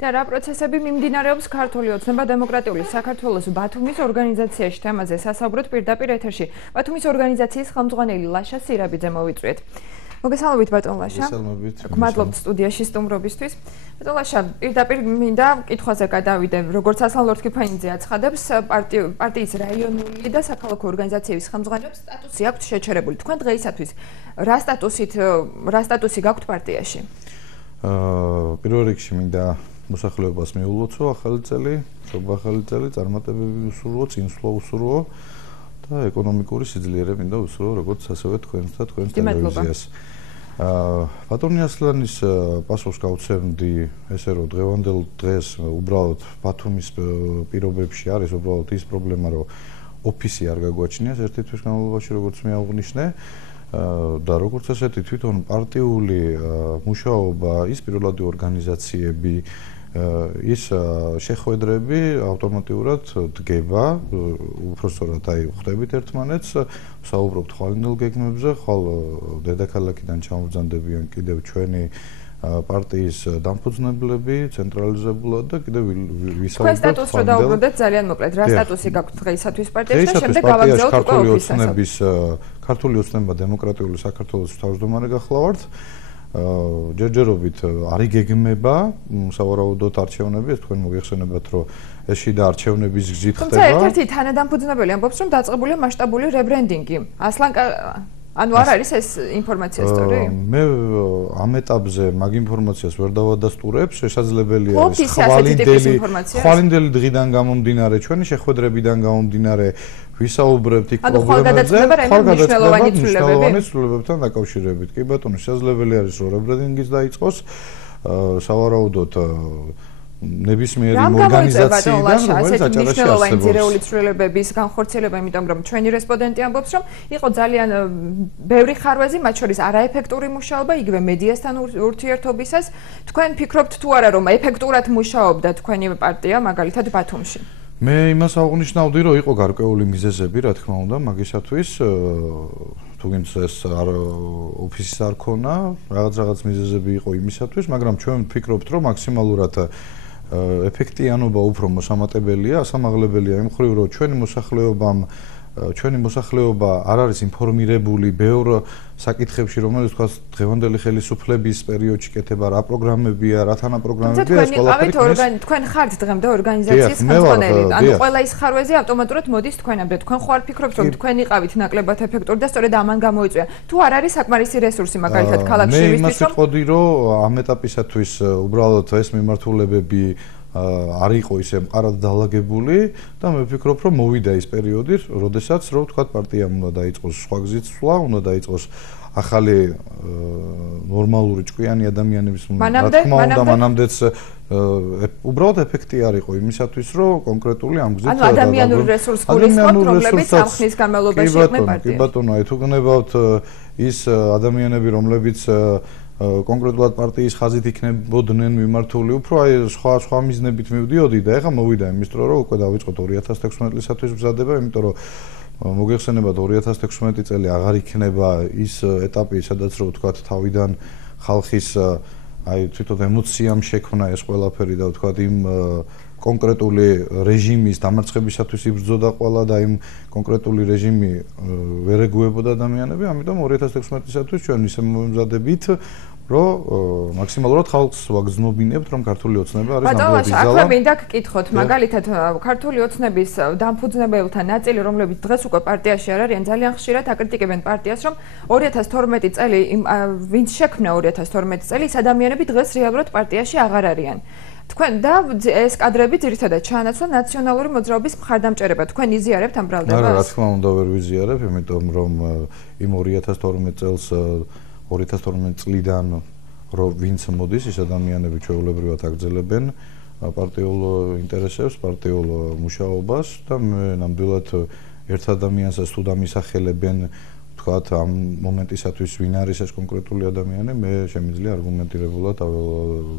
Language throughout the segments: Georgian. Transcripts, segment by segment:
და რა პროცესები მიმდინარეობს ქართული ოცნება დემოკრატიული საქართველოს ბათუმის ორგანიზაციაში თემაზე სასაუბროთ პირდაპირ ეთერში. ბათუმის ორგანიზაციის ხელმძღვანელი ლაშა სირაბიძე მოვიწვიეთ. მოგესალმებით ბატონ ლაშა. გმადლობთ სტუდიაში სტუმრობისთვის. ბატონ ლაშა, პირდაპირ მინდა კითხვაზე გადავიდე. როგორც ასლან ლორთქიფანიძე აცხადებს, პარტიის რაიონული და საქალაქო ორგანიზაციების ხელმძღვანელებს სტატუსი აქვთ შეჩერებული. თქვენ დღეისათვის რა სტატუსი გაქვთ პარტიაში? პირველ რიგში მინდა მოსახლეობას მიულოცო ახალი წელი, მშობა ახალი წელი, წარმატებები უსურვო, წინსვლა უსურვო და ეკონომიკური სიძლიერე მინდა უსურვო, როგორც ასევე თქვენს და თქვენს ტელევიზიას. ბატონი ასლანის პასუხს გავცემდი ესე რომ დღევანდელ დღეს უბრალოდ ბათუმის პირობებში არის უბრალოდ ის პრობლემა, რომ ოფისი არ გაგვაჩნიათ ერთი თვის განმავლობაში, როგორც მე აღნიშნე. და როგორც ასეთი თვითონ პარტიული მუშაობა, ის პირველადი ორგანიზაციები, ის შეხვედრები ავტომატურად დგება, უпростоრად აი ხვდებით ერთმანეთს, საუბრობთ ხვალინდელ გეგმებზე, ხვალ დედაქალაქიდან ჩამოვზანდებიან კიდევ ჩვენი პარტიის დამფუძნებლები ცენტრალიზებულად და კიდევ ვისაუბრებთ. თქვენ სტატუსს რო დაუბრუნდეთ ძალიან მოკლედ, რა სტატუსი გაქვთ დღეისათვის პარტიაში და შემდეგ გავაგზავნოთ უკვე ოფისს. ქართული ოცნება დემოკრატიული საქართველოს თავმჯდომარე გახლავართ. ჯერჯერობით არ იგეგმება სავარაუდოდ არჩევნები, თქვენ მოგეხსენებათ, რომ ეს შიდა არჩევნების გზით ხდება. თუმცა ერთ-ერთი თანადამფუძნებელი ამბობს, რომ დაწყებულია მასშტაბური რებრენდინგი. ასლან ანუ არ არის ეს ინფორმაცია სწორი? მე ამ ეტაპზე მაგ ინფორმაციას ვერ დავადასტურებ, შესაძლებელია არის ხვალინდელი დღიდან გამომდინარე, ჩვენი შეხვედრებიდან გამომდინარე ვისაუბრებთ იქ პრობლემებზე, მნიშვნელოვანი ცვლილებებთან დაკავშირებით. კი ბატონო, შესაძლებელი არის რომ რებრენდინგიც დაიწყოს, სავარაუდოდ ნებისმიერი ორგანიზაციიდან, რომელიც აჭარაში არსებობს. ძირეული ცვლილებების განხორციელება, იმიტომ რომ ჩვენი რესპონდენტი ამბობს, რომ იყო ძალიან ბევრი ხარვეზი, მათ შორის არაეფექტური მუშაობა, იგივე მედიასთან ურთიერთობისას. თქვენ ფიქრობთ თუ არა, რომ ეფექტურად მუშაობდა თქვენი პარტია, მაგალითად ბათუმში? მე იმას აღნიშნავდი, რომ იყო გარკვეული მიზეზები, რა თქმა უნდა, მაგისათვის თუგინც ეს ოფისის არ ქონა, რაღაც მიზეზები იყო იმისათვის, მაგრამ ჩვენ ვფიქრობთ, რომ მაქსიმალურად ეფექტიანობა უფრო მოსამატებელია, ასამაღლებელია იმ მხრივ, რომ ჩვენი მოსახლეობა არ არის ინფორმირებული ბევრ საკითხებში, რომელიც თქვა დღევანდელი ხელისუფლების პერიოდში კეთება, რა პროგრამებია, რა თანაპროგრამებია, ეს ყველაფერი. თქვენ ხართ დღემდე ორგანიზაციის ხელმძღვანელი, ანუ ყველა ის ხარვეზი ავტომატურად მოდის თქვენამდე. თქვენ ხო არ ფიქრობთ, რომ თქვენ იყავით ნაკლებად ეფექტური და სწორედ ამან გამოიწვია? თუ არ არის საკმარისი რესურსი, მაგალითად ქალაქში მე იმას ვიტყოდი, რომ ამ ეტაპისათვის უბრალოდ ეს მიმართულებები არ იყო ისე მყარად დალაგებული და მე ვფიქრობ, რომ მოვიდა ის პერიოდი, როდესაც რო ვთქვათ პარტიამ უნდა დაიწყოს სხვა გზით სვლა, უნდა დაიწყოს ახალი ნორმალური ჭკვიანი ადამიანების რა თქმა უნდა მანამდეც უბრალოდ ეფექტი არ იყო იმისათვის, რომ კონკრეტული ამ გზით ანუ ადამიანური რესურსს გულისხმობთ, რომლებიც ამ ხნის განმავლობაში იყვნენ პარტიაში. კი ბატონო, აი თუ გნებავთ ის ადამიანები, რომლებიც კონკრეტულად პარტიის ხაზით იქნებოდნენ მიმართული, უფრო აი სხვა მიზნებით მივდიოდი და ეხლა მოვიდა იმის დრო, რომ უკვე დავიწყოთ 2016 წლისათვის მზადება, იმიტომ რომ მოგეხსენებათ 2016 წელი აღარ იქნება ის ეტაპი, სადაც რო ვთქვათ თავიდან ხალხის აი თვითონ ემოციამ შექმნა ეს ყველაფერი და ვთქვათ იმ კონკრეტული რეჟიმის დამარცხებისათვის იბრძოდა ყველა და იმ კონკრეტული რეჟიმი ვერ ეგუებოდა ადამიანები, ამიტომ 2016 ჩვენ ისე მომზადებით, რომ მაქსიმალურად ხალხს ვაგზნობინებთ, რომ ქართული ოცნება არის ნამდვილად იზალა. ბატონო, ახლა მინდა გკითხოთ, მაგალითად ქართული ოცნების დამფუძნებელთა ნაწილი, რომლებიც დღეს უკვე პარტიაში არ არიან, ძალიან ხშირად აკრიტიკებენ პარტიას, რომ 2012 წელი ვინც შექმნა 2012 წელი, ის ადამიანები დღეს რეალურად პარტიაში აღარ არიან. თქვენ და ეს კადრები ძირითადად ჩაანაცვლა ნაციონალური მოძრაობის მხარდამჭერება. თქვენ იზიარებთ ამ ბრალდებას? არა, რა თქმა უნდა ვერ ვიზიარებ, იმიტომ რომ იმ 2012 წლიდან რომ ვინც მოდის, ის ადამიანები ჩვეულებრივად აგრძელებენ პარტიულ ინტერესებს, პარტიულ მუშაობას და მე ნამდვილად ერთ ადამიანსაც თუ დამისახელებენ ვთქვათ, ამ მომენტისათვის ვინ არის ეს კონკრეტული ადამიანი, მე შემიძლია არგუმენტირებულად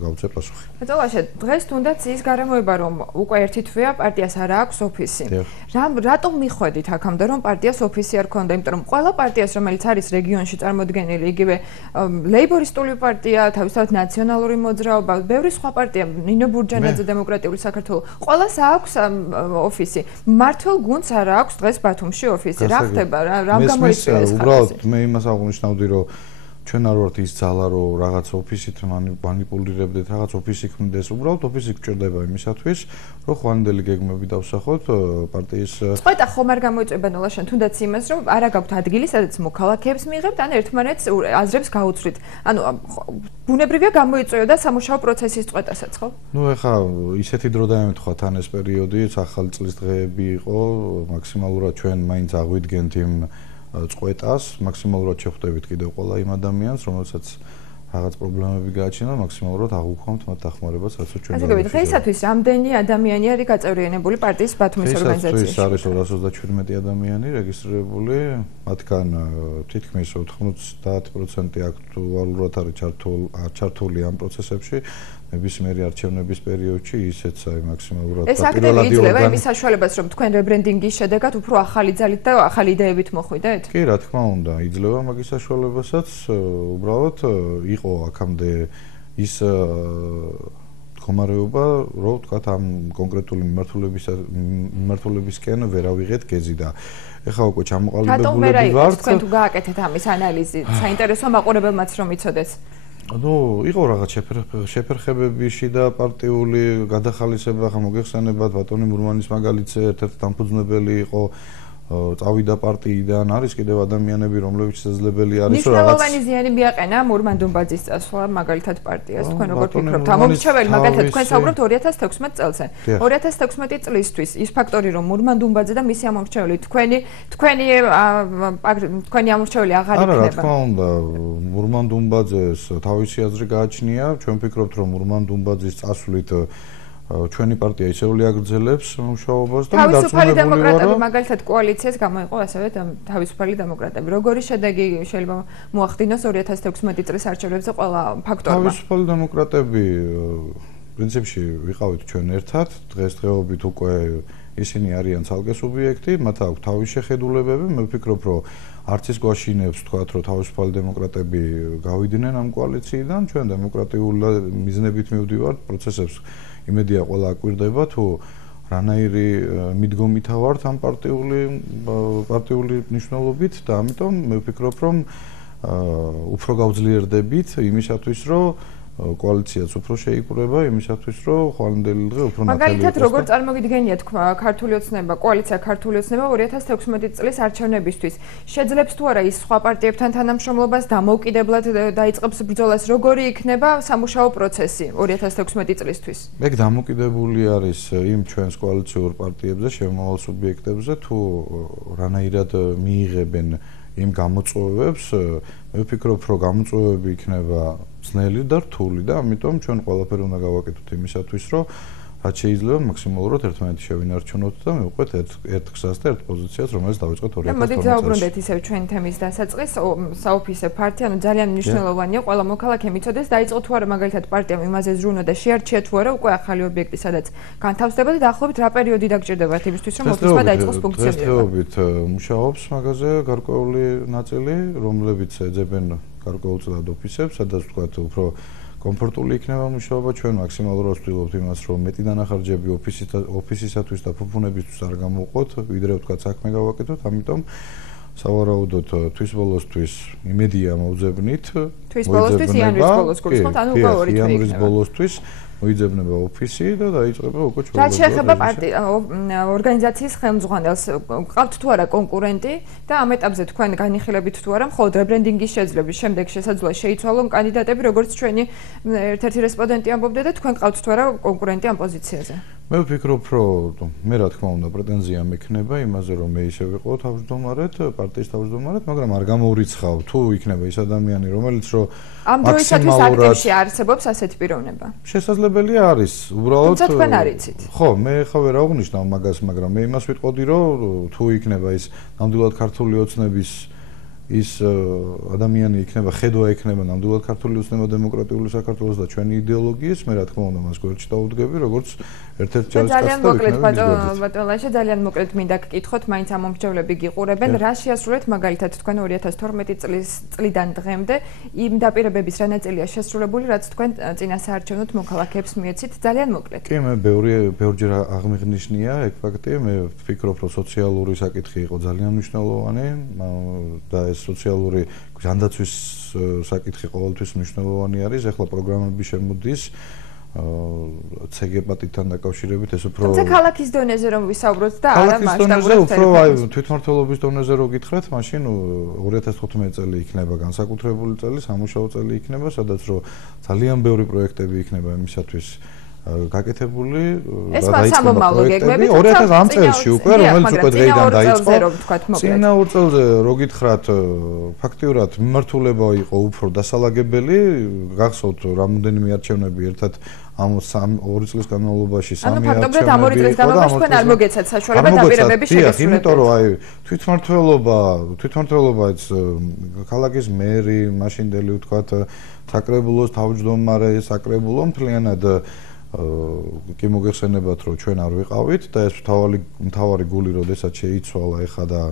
გავცე პასუხი. ბატონო, დღეს თუნდაც ის გარემოება, რომ უკვე ერთი თვეა პარტიას არ აქვს ოფისი. რატომ მიხვედით აქამდე, რომ პარტიას ოფისი არ ქონდა? იმიტომ რომ ყველა პარტიას, რომელიც არის რეგიონში წარმოდგენილი, იგივე ლეიბორისტული პარტია, თავისთავად ნაციონალური მოძრაობა, ბევრი სხვა პარტია, ნინო ბურჯანაძე დემოკრატიული საქართველო, ყველას აქვს ოფისი. მართლ გუნდს არ აქვს დღეს ბათუმში ოფისი. რა ხდება? რა გამოიწვია ეს ხალხი? უბრალოდ მე იმას აღვნიშნავდი, რომ ჩვენ არ ვართ ის ძალა, რომ რაღაც ოფისით მანიპულირებდეთ, რაღაც ოფისი ქმნიდეს, უბრალოდ ოფისი გჭირდება იმისათვის, რომ ხვანდელი გეგმები დავსახოთ პარტიის. წყვეტა ხომ არ გამოიწვება ნოლაშენ, თუნდაც იმას, რომ არა გაქვთ ადგილი, სადაც მოქალაქეებს მიიღებთ, ან ერთმანეთს აზრებს გაუცვლით. ანუ ბუნებრივია გამოიწვიოდა სამუშაო პროცესის წყვეტასაც, ხო? ნუ ეხა ისეთი დრო დაემთხვა თან ეს პერიოდი, ახალი წლის დღეები იყო, მაქსიმალურად ჩვენ მაინც აღვიდგენთ იმ წყვეტას, მაქსიმალურად შეხვდებით კიდევ ყველა იმ ადამიანს, რომელსაც რაღაც პრობლემები გააჩნია, მაქსიმალურად აღვქვამთ მათ დახმარებას, რაც ჩვენ გაგებით. დღეისათვის რამდენი ადამიანი არის გაწევრიანებული პარტიის ბათუმის ორგანიზაციაში? დღეისათვის არის 237 ადამიანი რეგისტრირებული, მათგან თითქმის 90% აქტუალურად არის ჩართული ამ პროცესებში. ნებისმიერი არჩევნების პერიოდში ისეც აი მაქსიმალურად ეს აქტივი იძლევა იმის საშუალებას, რომ თქვენ რებრენდინგის შედეგად უფრო ახალი ძალით და ახალი იდეებით მოხვიდეთ? კი, რა თქმა უნდა, იძლევა მაგის საშუალებასაც, უბრალოდ იყო აქამდე ის მდგომარეობა, რომ ვთქვათ, ამ კონკრეტული მიმართულებისკენ ვერ ავიღეთ გეზი და ეხლა უკვე ჩამოყალიბებულები ვართ. თქვენ თუ გააკეთეთ ამის ანალიზი, საინტერესო მაყურებელმაც რომ იცოდეს. ნუ იყო რაღაც შეფერხებები და პარტიული გადახალისება, ხა მოგეხსენებათ ბატონი მურმანის მაგალითზე ერთ-ერთი დამფუძნებელი იყო, წავიდა პარტიიდან, არის კიდევ ადამიანები, რომლებიც შესაძლებელი არის რომ რაღაც მნიშვნელოვანი ზიანი მიაყენა მურმან დუმბაძის წასვლა მაგალითად პარტიას, თქვენ როგორ ფიქრობთ? ამომრჩეველი მაგალითად თქვენ საუბრობთ 2016 წელზე. 2016 წლისთვის ის ფაქტორი, რომ მურმან დუმბაძე და მისი ამომრჩეველი თქვენი ამომრჩეველი აღარ იქნება. არა, რა თქმა უნდა, მურმან დუმბაძეს თავისი აზრი გააჩნია, ჩვენ ვფიქრობთ, რომ მურმან დუმბაძის წასვლით ჩვენი პარტია ისეული აგრძელებს მუშაობას და თავისუფალი დემოკრატები მაგალითად კოალიციას გამოიყო ასევე თავისუფალი დემოკრატები. როგორი შედეგი შეიძლება მოახდინოს 2016 წლის არჩევნებზე ყველა ფაქტორმა? თავისუფალი დემოკრატები პრინციპში ვიყავით ჩვენ ერთად, დღესდღეობით უკვე ისინი არიან ცალკე სუბიექტი, მათ აქვს თავისი შეხედულებები, მე ვფიქრობ, რომ არც ის გვაშინებს თქვათ, რომ თავისუფალი დემოკრატები გავიდნენ ამ კოალიციიდან, ჩვენ დემოკრატიული მიზნებით მივდივართ პროცესებს. იმედია ყველა აკვირდება თუ რანაირი მიდგომითა ვართ ამ პარტიული მნიშვნელობით და ამიტომ მე ვფიქრობ რომ უფრო გავძლიერდებით იმისათვის რომ კოალიციაც უფრო შეიკრება იმისათვის რომ ხვალინდელი დღე უფრო ნათელი მაგალითად როგორ წარმოგიდგენია თქვა ქართული ოცნება კოალიცია ქართული ოცნება 2016 წლის არჩევნებისთვის შეძლებს თუ არა ის სხვა პარტიებთან თანამშრომლობას დამოუკიდებლად დაიწყებს ბრძოლას როგორი იქნება სამუშაო პროცესი 2016 წლისთვის მე დამოუკიდებული არის იმ ჩვენს კოალიციურ პარტიებზე შემოვალ სუბიექტებზე თუ რანაირად მიიღებენ იმ გამოწვევებს მე ვფიქრობ რომ გამოწვევები იქნება ძნელი და რთული და ამიტომ ჩვენ ყველაფერი უნდა გავაკეთოთ იმისათვის რომ რაც შეიძლება მაქსიმალურად ერთმანეთი შევინარჩუნოთ და მივყვეთ ერთ გზას და ერთ პოზიციას რომელიც დავიწყეთ 2012 წელს. მოდით დავუბრუნდეთ ისევ ჩვენ თემის დასაწყისს საოფისე პარტია ანუ ძალიან მნიშვნელოვანია ყველა მოქალაქე მიცოდეს დაიწყო თუ არა მაგალითად პარტიამ იმაზე ზრუნვა და შეარჩია თუ არა უკვე ახალი ობიექტი სადაც განთავსდება და დაახლოებით რა პერიოდი დაგჭირდებათ იმისთვის რომ ოფისმა დაიწყოს ფუნქციონირება. დღესდღეობით მუშაობს მაგაზე გარკვეული ნაწილი რომლებიც ეძებენ გარკვეულწილად ოფისებს სადაც ვთქვათ უფრო კომფორტული იქნება მუშაობა ჩვენ მაქსიმალურად ვცდილობთ იმას რომ მეტი დანახარჯები ოფისისათვის და ფუფუნებისთვის არ გამოვყოთ ვიდრე ვთქვათ საქმე გავაკეთოთ ამიტომ სავარაუდოდ თვის ბოლოსთვის იმედია მოვძებნით თვის ბოლოსთვის იანვრის ბოლოს გულისხმობთ ანუ უკვე ორი თვე იანვრის ბოლოსთვის მოიძებნება ოფისი და დაიწყება უკვე ჩვეულებრივი. რაც შეეხება ორგანიზაციის ხელმძღვანელს, ყავთ თუ არა კონკურენტი და ამ ეტაპზე თქვენ განიხილებით თუ არა მხოლოდ რებრენდინგის შეძლების შემდეგ შესაძლოა შეიცვალონ კანდიდატები, როგორც ჩვენი ერთ-ერთი რესპონდენტი ამბობდა და თქვენ ყავთ თუ არა კონკურენტი ამ პოზიციაზე? მე ვფიქრობ, რომ მე რა თქმა უნდა პრეტენზია მექნება იმაზე, რომ მე ისე ვიყო თავმჯდომარედ, პარტიის თავმჯდომარედ, მაგრამ არ გამოურიცხავ თუ იქნება ის ადამიანი, რომელიც რომ ამ დროისათვის აქტივში არსებობს ასეთი პიროვნება. შესაძლებელია არის, უბრალოდ თუმცა თქვენ არ იცით. ხო, მე ხა ვერ აღვნიშნავ მაგას, მაგრამ მე იმას ვიტყოდი, რომ თუ იქნება ის ნამდვილად ქართული ოცნების ის ადამიანი იქნება, ხედვა იქნება ნამდვილად ქართული ოცნება დემოკრატიული საქართველოს და ჩვენი იდეოლოგიის, მე რა თქმა უნდა მას გვერდში დავუდგები, როგორც ერთ-ერთი ჯარისკაცი და მოკლედ ბატონ ლაშა, ძალიან მოკლედ მინდა გკითხოთ, მაინც ამ მომსჯავრები გიყურებენ, რა შეასრულეთ მაგალითად თქვენ 2012 წლიდან დღემდე იმ დაპირებების რა ნაწილია შესრულებული, რაც თქვენ წინასაარჩევნოდ მოქალაქეებს მიეცით, ძალიან მოკლედ. კი, მე ბევრჯერ აღმიღნიშნია ეგ ფაქტი, მე ვფიქრობ, რომ სოციალური საკითხი იყო ძალიან მნიშვნელოვანი და ეს სოციალური ჯანდაცვის საკითხი ყოველთვის მნიშვნელოვანი არის. ახლა პროგრამები შემოდის CG-პატიდან დაკავშირებით, ეს უფრო თუმცა ქალაქის დონეზე რომ ვისაუბროთ და არა მასშტაბურად თვითმმართველობის დონეზე რო გითხრათ, მაშინ 2015 წელი იქნება განსაკუთრებული წელი, სამუშაო წელი იქნება, სადაც რო ძალიან ბევრი პროექტები იქნება იმისათვის გაკეთებული და დაიწყება პროექტები 2000 წელს უკვე, რომელიც უკვე დღეიდან დაიწყო. წინა 2 წელზე რო გითხრათ, ფაქტიურად მიმართულება იყო უფრო დასალაგებელი, გახსოვთ რამოდენიმე არჩევნები ერთად ამ 2 წლის განმავლობაში 3 არჩევნები. ანუ ფაქტობრივად ამ 2 წლის განმავლობაში თქვენ არ მოგეცათ საშუალება დაპირებების შეგესრულება. იმიტომ რომ აი თვითმმართველობა ეს ქალაქის მერი, მაშინდელი ვთქვათ, საკრებულოს თავმჯდომარე, საკრებულო მთლიანად კი მოგეხსენებათ რომ ჩვენ არ ვიყავით და ეს მთავარი გული როდესაც შეიცვალა ეხა და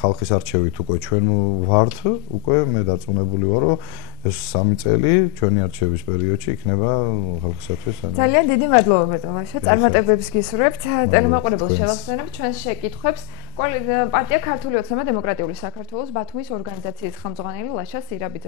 ხალხის არჩევით უკვე ჩვენ ვართ, უკვე მე დარწმუნებული ვარ რომ ეს 3 წელი ჩვენი არჩევის პერიოდში იქნება ხალხისათვის. ძალიან დიდი მადლობა ბატონ ლაშა, წარმატებებს გისურვებთ. ტელემაყურებელს შევახსენებთ ჩვენს შეკითხვებს. პარტია ქართული ოცნება დემოკრატიული საქართველოს ბათუმის ორგანიზაციის ხელმძღვანელი ლაშა სირაბიძე